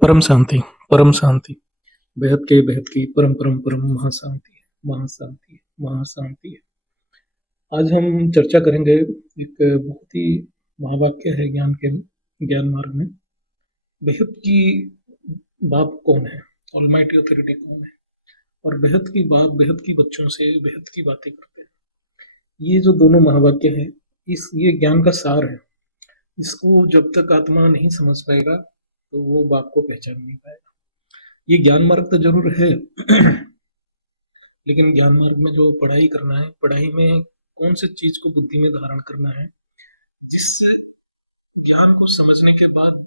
परम शांति, परम शांति। बेहद के बेहद की परम परम परम महाशांति है, महाशांति है, महाशांति है। आज हम चर्चा करेंगे एक बहुत ही महावाक्य है ज्ञान मार्ग में। बेहद की बाप कौन है, ऑलमाइटी अथॉरिटी कौन है, और बेहद की बाप बेहद की बच्चों से बेहद की बातें करते हैं। ये जो दोनों महावाक्य हैं, ये ज्ञान का सार है। इसको जब तक आत्मा नहीं समझ पाएगा तो वो बाप को पहचान नहीं पाएगा। ये ज्ञान मार्ग तो जरूर है लेकिन ज्ञान मार्ग में जो पढ़ाई करना है, पढ़ाई में कौन सी चीज को बुद्धि में धारण करना है, जिससे ज्ञान को समझने के बाद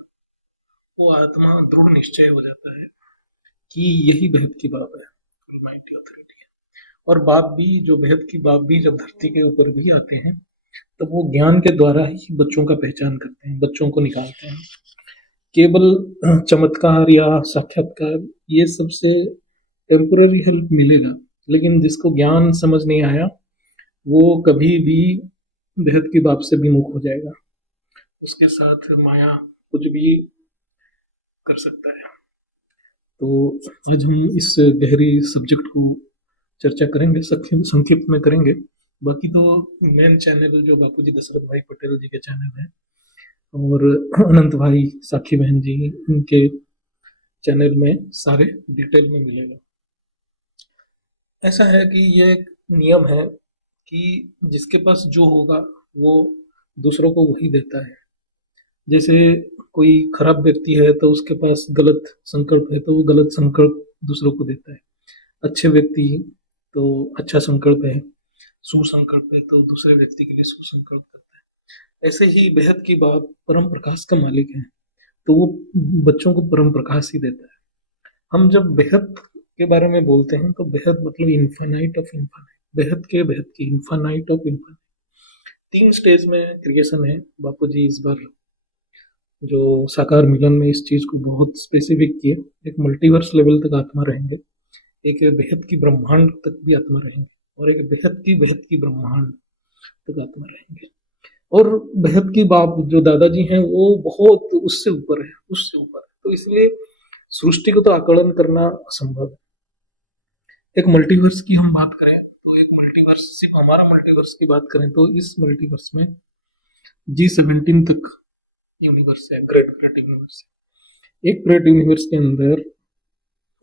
वो आत्मा दृढ़ निश्चय हो जाता है कि यही बेहद की बाप है, ऑलमाइटी अथॉरिटी है। और बाप भी, जो बेहद की बाप भी जब धरती के ऊपर भी आते हैं तब वो ज्ञान के द्वारा ही बच्चों का पहचान करते हैं, बच्चों को निकालते हैं। केवल चमत्कार या साक्षात्कार ये सबसे टेम्पररी हेल्प मिलेगा, लेकिन जिसको ज्ञान समझ नहीं आया वो कभी भी बेहद की बाप से विमुख हो जाएगा। उसके साथ माया कुछ भी कर सकता है। तो आज हम इस गहरी सब्जेक्ट को चर्चा करेंगे, संक्षिप्त में करेंगे। बाकी तो मेन चैनल जो बापूजी दशरथ भाई पटेल जी के चैनल है और अनंत भाई साखी बहन जी, इनके चैनल में सारे डिटेल में मिलेगा। ऐसा है कि ये एक नियम है कि जिसके पास जो होगा वो दूसरों को वही देता है। जैसे कोई खराब व्यक्ति है तो उसके पास गलत संकल्प है तो वो गलत संकल्प दूसरों को देता है। अच्छे व्यक्ति तो अच्छा संकल्प है, सुसंकल्प है तो दूसरे व्यक्ति के लिए सुसंकल्प करता है। ऐसे ही बेहद की बात परम प्रकाश का मालिक है तो वो बच्चों को परम प्रकाश ही देता है। हम जब बेहद के बारे में बोलते हैं तो बेहद मतलब इन्फिनाइट ऑफ इन्फिनाइट, बेहद के बेहद की, इन्फिनाइट ऑफ इन्फिनाइट। 3 स्टेज में क्रिएशन है। बापूजी इस बार जो साकार मिलन में इस चीज को बहुत स्पेसिफिक किए। एक मल्टीवर्स लेवल तक आत्मा रहेंगे, एक बेहद की ब्रह्मांड तक भी आत्मा रहेंगे, और एक बेहद की ब्रह्मांड तक आत्मा रहेंगे। और बेहद की बाप जो दादाजी हैं वो बहुत उससे ऊपर है, उससे ऊपर है। तो इसलिए सृष्टि को तो आकलन करना असंभव है। एक मल्टीवर्स की हम बात करें तो एक मल्टीवर्स, सिर्फ हमारा मल्टीवर्स की बात करें तो इस मल्टीवर्स में G17 तक यूनिवर्स है, ग्रेट ग्रेट यूनिवर्स है। एक ग्रेट यूनिवर्स के अंदर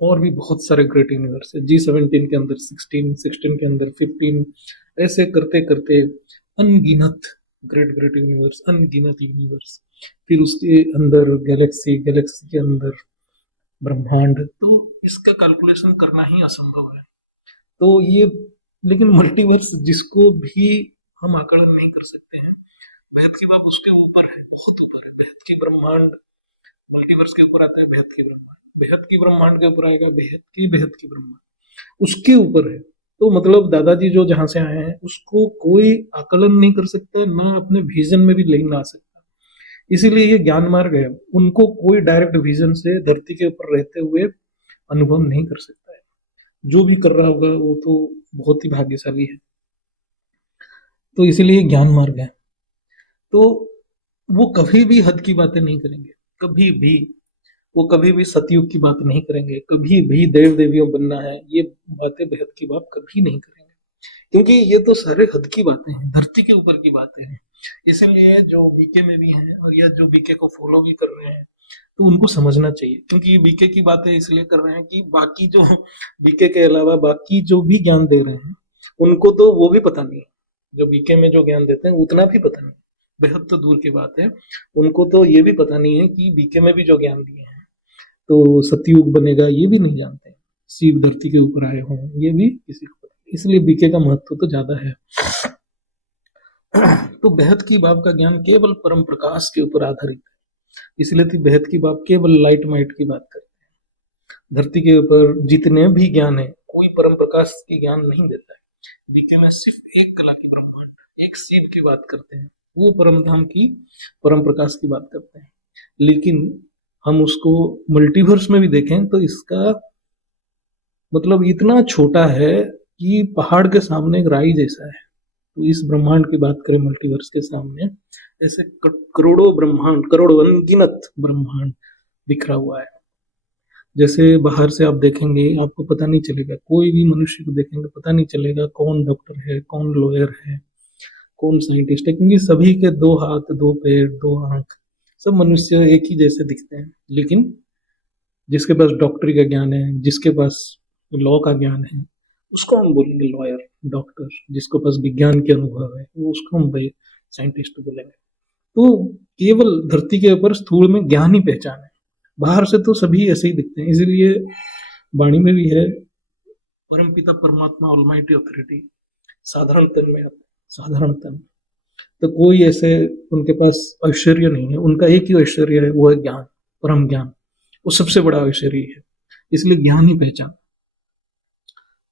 और भी बहुत सारे ग्रेट यूनिवर्स है। G17 के अंदर 16, 16 के अंदर 15, ऐसे करते करते अनगिनत ग्रेट ग्रेट यूनिवर्स, अनगिनत यूनिवर्स। फिर उसके अंदर गैलेक्सी, गैलेक्सी के अंदर ब्रह्मांड। तो इसका कैलकुलेशन करना ही असंभव है। तो ये, लेकिन मल्टीवर्स जिसको भी हम आकलन नहीं कर सकते हैं, बेहद की बात उसके ऊपर है, बहुत ऊपर है। बेहद की ब्रह्मांड मल्टीवर्स के ऊपर आता है, बेहद की ब्रह्मांड, बेहद की ब्रह्मांड के ऊपर आएगा बेहद की ब्रह्मांड, उसके ऊपर है। तो मतलब दादाजी जो जहां से आए हैं उसको कोई आकलन नहीं कर सकता, ना अपने विजन में भी ले ना सकता। इसीलिए ये ज्ञान मार्ग है। उनको कोई डायरेक्ट विजन से धरती के ऊपर रहते हुए अनुभव नहीं कर सकता है। जो भी कर रहा होगा वो तो बहुत ही भाग्यशाली है। तो इसीलिए ज्ञान मार्ग है। तो वो कभी भी हद की बातें नहीं करेंगे, कभी भी। वो कभी भी सतयुग की बात नहीं करेंगे, कभी भी देव देवियों बनना है ये बातें बेहद की बात कभी नहीं करेंगे, क्योंकि ये तो सारे हद की बातें हैं, धरती के ऊपर की बातें हैं। इसीलिए जो बीके में भी हैं और या जो बीके को फॉलो भी कर रहे हैं तो उनको समझना चाहिए, क्योंकि ये बीके की बातें इसलिए कर रहे हैं कि बाकी जो बीके के अलावा बाकी जो भी ज्ञान दे रहे हैं उनको तो वो भी पता नहीं है। जो बीके में जो ज्ञान देते हैं उतना भी पता नहीं, बेहद तो दूर की बात है। उनको तो ये भी पता नहीं है कि बीके में भी जो ज्ञान दिए हैं तो सतयुग बनेगा, ये भी नहीं जानते। शिव धरती के ऊपर आए हों ये भी किसी को पता नहीं। इसलिए बीके का महत्व तो ज्यादा है। तो बेहद की बाप का ज्ञान केवल परम प्रकाश के ऊपर आधारित है। इसलिए तो बेहद की बाप केवल लाइट माइट की बात करते हैं। धरती के ऊपर जितने भी ज्ञान है कोई परम प्रकाश की ज्ञान नहीं देता है। बीके में सिर्फ एक कला की ब्रह्मांड, एक शिव की बात करते हैं, वो परम धाम की परम प्रकाश की बात करते हैं। लेकिन हम उसको मल्टीवर्स में भी देखें तो इसका मतलब इतना छोटा है कि पहाड़ के सामने एक राई जैसा है। तो इस ब्रह्मांड की बात करें मल्टीवर्स के सामने, ऐसे करोड़ों ब्रह्मांड, करोड़ों अनगिनत ब्रह्मांड बिखरा हुआ है। जैसे बाहर से आप देखेंगे आपको पता नहीं चलेगा, कोई भी मनुष्य को देखेंगे पता नहीं चलेगा कौन डॉक्टर है, कौन लॉयर है, कौन साइंटिस्ट है, क्योंकि सभी के दो हाथ, दो पैर, दो आंख, सब मनुष्य एक ही जैसे दिखते हैं। लेकिन जिसके पास डॉक्टरी का ज्ञान है, जिसके पास लॉ का ज्ञान है, उसको हम बोलेंगे लॉयर, डॉक्टर। जिसके पास विज्ञान के अनुभव है, वो उसको हम भाई साइंटिस्ट बोलेंगे। तो केवल धरती के ऊपर स्थूल में ज्ञान ही पहचान है, बाहर से तो सभी ऐसे ही दिखते हैं। इसलिए वाणी में भी है, परम पिता परमात्मा ऑलमाइटी अथॉरिटी साधारण तन में आते, साधारण तन। तो कोई ऐसे उनके पास ऐश्वर्य नहीं है, उनका एक ही ऐश्वर्य है, वो है ज्ञान, परम ज्ञान। वो सबसे बड़ा ऐश्वर्य है, इसलिए ज्ञान ही पहचान।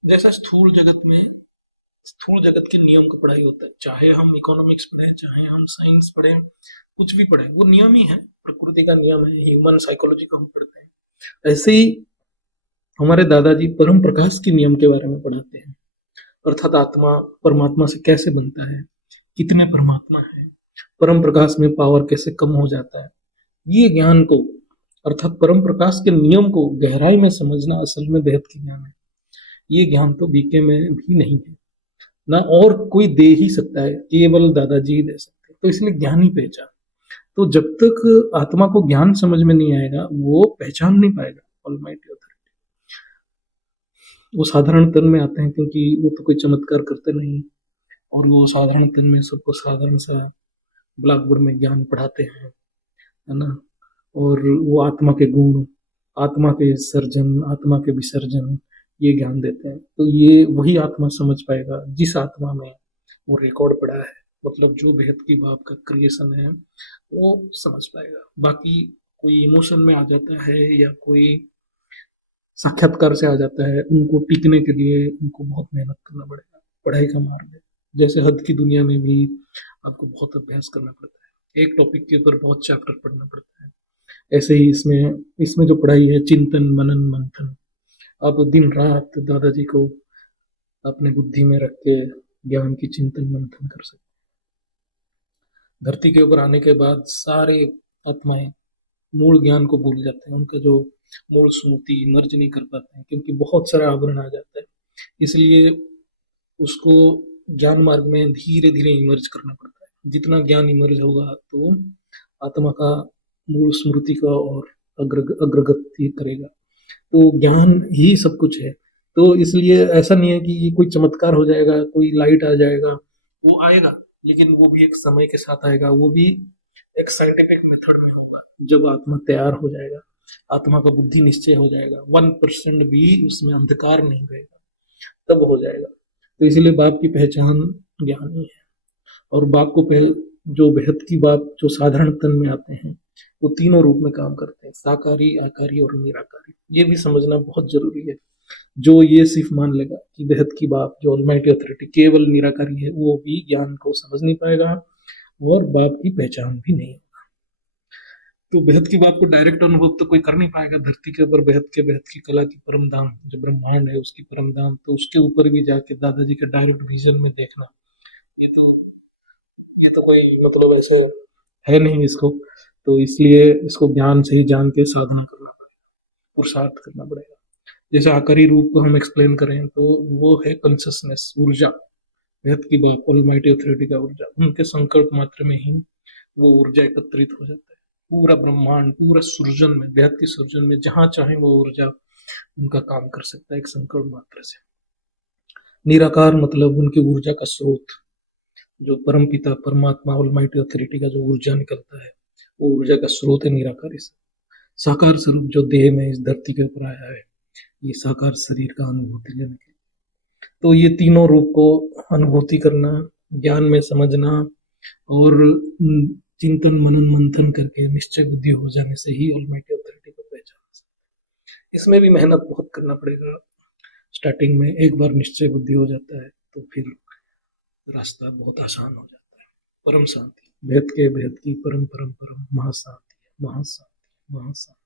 जैसा स्थूल जगत के नियम का पढ़ाई होता है, चाहे हम इकोनॉमिक्स पढ़ें, चाहे हम साइंस पढ़ें, कुछ भी पढ़ें, वो नियम ही है, प्रकृति का नियम है, ह्यूमन साइकोलॉजी को हम पढ़ते हैं। ऐसे ही हमारे दादाजी परम प्रकाश के नियम के बारे में पढ़ाते हैं, अर्थात आत्मा परमात्मा से कैसे बनता है, कितने परमात्मा है, परम प्रकाश में पावर कैसे कम हो जाता है। ये ज्ञान को, अर्थात परम प्रकाश के नियम को गहराई में समझना असल में बेहद की ज्ञान है। ये ज्ञान तो बीके में भी नहीं है, ना और कोई दे ही सकता है, केवल दादाजी ही दे सकते हैं। तो इसलिए ज्ञान ही पहचान। तो जब तक आत्मा को ज्ञान समझ में नहीं आएगा, वो पहचान नहीं पाएगा ऑलमाइटी अथॉरिटी। वो साधारण तन में आते हैं, क्योंकि वो तो कोई चमत्कार करते नहीं, और वो साधारण तन में सबको साधारण सा ब्लैक बोर्ड में ज्ञान पढ़ाते हैं, है ना। और वो आत्मा के गुण, आत्मा के सर्जन, आत्मा के विसर्जन, ये ज्ञान देते हैं। तो ये वही आत्मा समझ पाएगा जिस आत्मा में वो रिकॉर्ड पड़ा है, मतलब जो बेहद की बाप का क्रिएशन है, वो समझ पाएगा। बाकी कोई इमोशन में आ जाता है या कोई साक्षात्कार से आ जाता है, उनको टिकने के लिए उनको बहुत मेहनत करना पड़ेगा, पढ़ाई का मार्ग है। जैसे हद की दुनिया में भी आपको बहुत अभ्यास करना पड़ता है, एक टॉपिक के ऊपर बहुत चैप्टर पढ़ना पड़ता है। ऐसे ही इसमें इसमें जो पढ़ाई है, चिंतन मनन मंथन, आप दिन रात दादाजी को अपने बुद्धि में रख के ज्ञान की चिंतन मंथन कर सकते। धरती के ऊपर आने के बाद सारे आत्माएं मूल ज्ञान को भूल जाते हैं, उनका जो मूल स्मृति मर्ज नहीं कर पाते हैं, क्योंकि बहुत सारा आवरण आ जाता है। इसलिए उसको ज्ञान मार्ग में धीरे धीरे इमर्ज करना पड़ता है। जितना ज्ञान इमर्ज होगा तो आत्मा का मूल स्मृति का और अग्रगति करेगा। तो ज्ञान ही सब कुछ है। तो इसलिए ऐसा नहीं है कि ये कोई चमत्कार हो जाएगा, कोई लाइट आ जाएगा, वो आएगा, लेकिन वो भी एक समय के साथ आएगा, वो भी एक साइंटिफिक मेथड में होगा। जब आत्मा तैयार हो जाएगा, आत्मा का बुद्धि निश्चय हो जाएगा, 1% भी उसमें अंधकार नहीं रहेगा, तब हो जाएगा। तो इसलिए बाप की पहचान ज्ञान ही है। और बाप को जो बेहद की बाप जो साधारण तन में आते हैं, वो तीनों रूप में काम करते हैं, साकारी, आकारी और निराकारी। ये भी समझना बहुत जरूरी है। जो ये सिर्फ मान लेगा कि बेहद की बाप जो ऑलमाइटी अथॉरिटी केवल निराकारी है, वो भी ज्ञान को समझ नहीं पाएगा और बाप की पहचान भी नहीं होगा। तो बेहद की बात को डायरेक्ट अनुभव तो कोई कर नहीं पाएगा। धरती के ऊपर बेहद की कला की परम धाम जो ब्रह्मांड है, उसकी परम धाम, तो उसके ऊपर भी जाके दादाजी के डायरेक्ट विजन में देखना, ये तो ये तो कोई मतलब ऐसे है नहीं इसको। तो इसलिए इसको ज्ञान से ही जान के साधना करना पड़ेगा, पुरुषार्थ करना पड़ेगा। जैसे आकारी रूप को हम एक्सप्लेन करें तो वो है कॉन्शसनेस, ऊर्जा, बेहद की बात ऑलमाइटी अथॉरिटी का ऊर्जा। उनके संकल्प मात्र में ही वो ऊर्जा एकत्रित हो जाता है। पूरा ब्रह्मांड, पूरा सृजन में, बेहद की सृजन में जहां चाहे वो ऊर्जा उनका काम कर सकता है एक संकल्प मात्र से। निराकार मतलब उनकी ऊर्जा का स्रोत, जो परम पिता परमात्मा ऑलमाइटी अथॉरिटी का जो ऊर्जा निकलता है, वो ऊर्जा का स्रोत है निराकारी से। साकार स्वरूप जो देह में इस धरती के ऊपर आया है, ये साकार शरीर का अनुभूति लेने के। तो ये तीनों रूप को अनुभूति करना, ज्ञान में समझना और चिंतन मनन मंथन करके निश्चय बुद्धि हो जाने से ही ऑलमाइटी अथॉरिटी को पहचान सकते हैं। इसमें भी मेहनत बहुत करना पड़ेगा। स्टार्टिंग में एक बार निश्चय बुद्धि हो जाता है तो फिर रास्ता बहुत आसान हो जाता है। परम शांति, भेद के भेद की परम परम परम महाशांति, महाशांति, महाशांति।